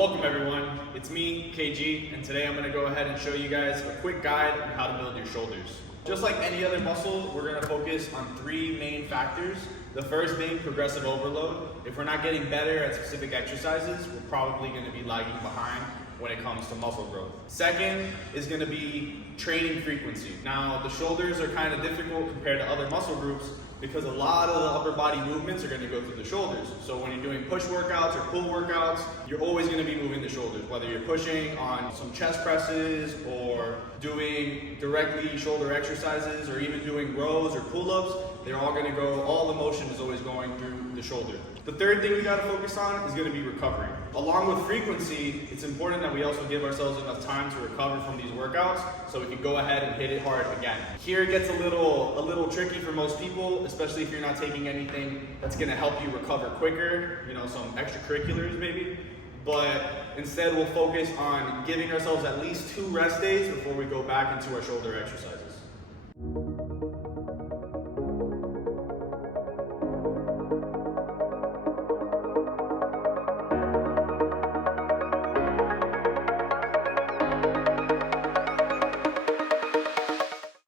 Welcome everyone, it's me, KG, and today I'm going to go ahead and show you guys a quick guide on how to build your shoulders. Just like any other muscle, we're going to focus on three main factors. The first being progressive overload. If we're not getting better at specific exercises, we're probably going to be lagging behind when it comes to muscle growth. Second is going to be training frequency. Now, the shoulders are kind of difficult compared to other muscle groups because a lot of the upper body movements are going to go through the shoulders. So when you're doing push workouts or pull workouts, you're always going to be moving the shoulders, whether you're pushing on some chest presses or doing directly shoulder exercises or even doing rows or pull-ups. They're all going to go, all the motion is always going through the shoulder. The third thing we got to focus on is going to be recovery. Along with frequency, it's important that we also give ourselves enough time to recover from these workouts so we can go ahead and hit it hard again. Here it gets a little tricky for most people, especially if you're not taking anything that's going to help you recover quicker, some extracurriculars maybe. But instead we'll focus on giving ourselves at least 2 rest days before we go back into our shoulder exercises.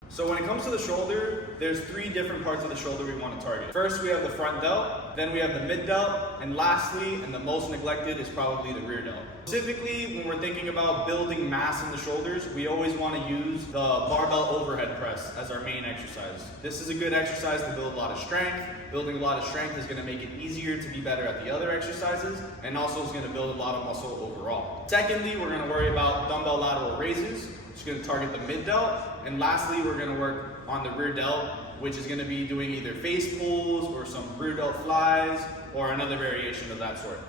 So when it comes to the shoulder, there's 3 different parts of the shoulder we want to target. First, we have the front delt, then we have the mid delt, and lastly, and the most neglected, is probably the rear delt. Specifically, when we're thinking about building mass in the shoulders, we always want to use the barbell overhead press as our main exercise. This is a good exercise to build a lot of strength. Building a lot of strength is going to make it easier to be better at the other exercises, and also is going to build a lot of muscle overall. Secondly, we're going to worry about dumbbell lateral raises, which is going to target the mid delt. And lastly, we're going to work on the rear delt, which is going to be doing either face pulls or some rear delt flies or another variation of that sort.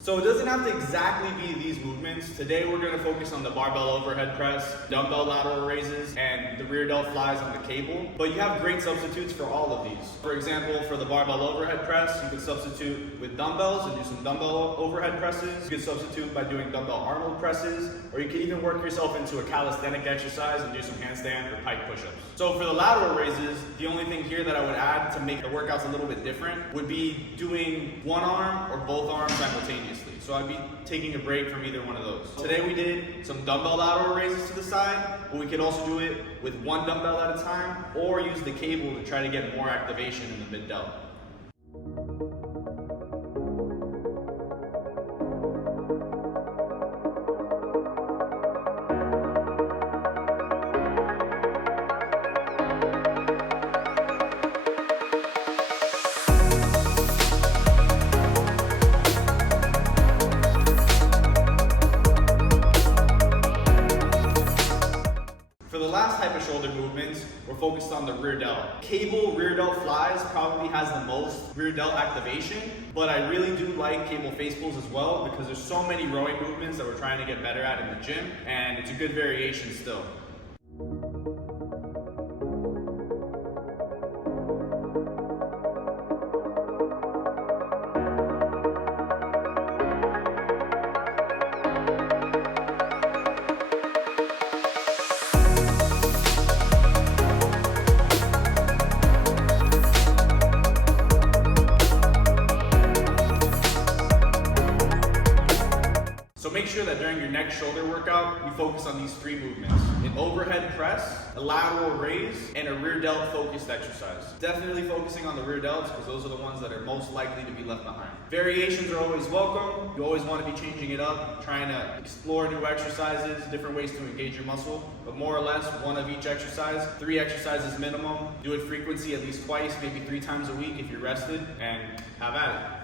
So it doesn't have to exactly be these movements. Today we're going to focus on the barbell overhead press, dumbbell lateral raises, and the rear delt flies on the cable. But you have great substitutes for all of these. For example, for the barbell overhead press, you can substitute with dumbbells and do some dumbbell overhead presses. You can substitute by doing dumbbell Arnold presses, or you can even work yourself into a calisthenic exercise and do some handstand or pike push-ups. So for the lateral raises, the only thing here that I would add to make the workouts a little bit different would be doing one arm or both arms simultaneously. So I'd be taking a break from either one of those. Today we did some dumbbell lateral raises to the side, but we could also do it with one dumbbell at a time or use the cable to try to get more activation in the mid delt. Shoulder movements, we're focused on the rear delt. Cable rear delt flies probably has the most rear delt activation, but I really do like cable face pulls as well because there's so many rowing movements that we're trying to get better at in the gym, and it's a good variation still. So make sure that during your next shoulder workout, you focus on these 3 movements: an overhead press, a lateral raise, and a rear delt focused exercise. Definitely focusing on the rear delts because those are the ones that are most likely to be left behind. Variations are always welcome. You always want to be changing it up, trying to explore new exercises, different ways to engage your muscle, but more or less 1 of each exercise, 3 exercises minimum. Do it frequency at least twice, maybe 3 times a week if you're rested, and have at it.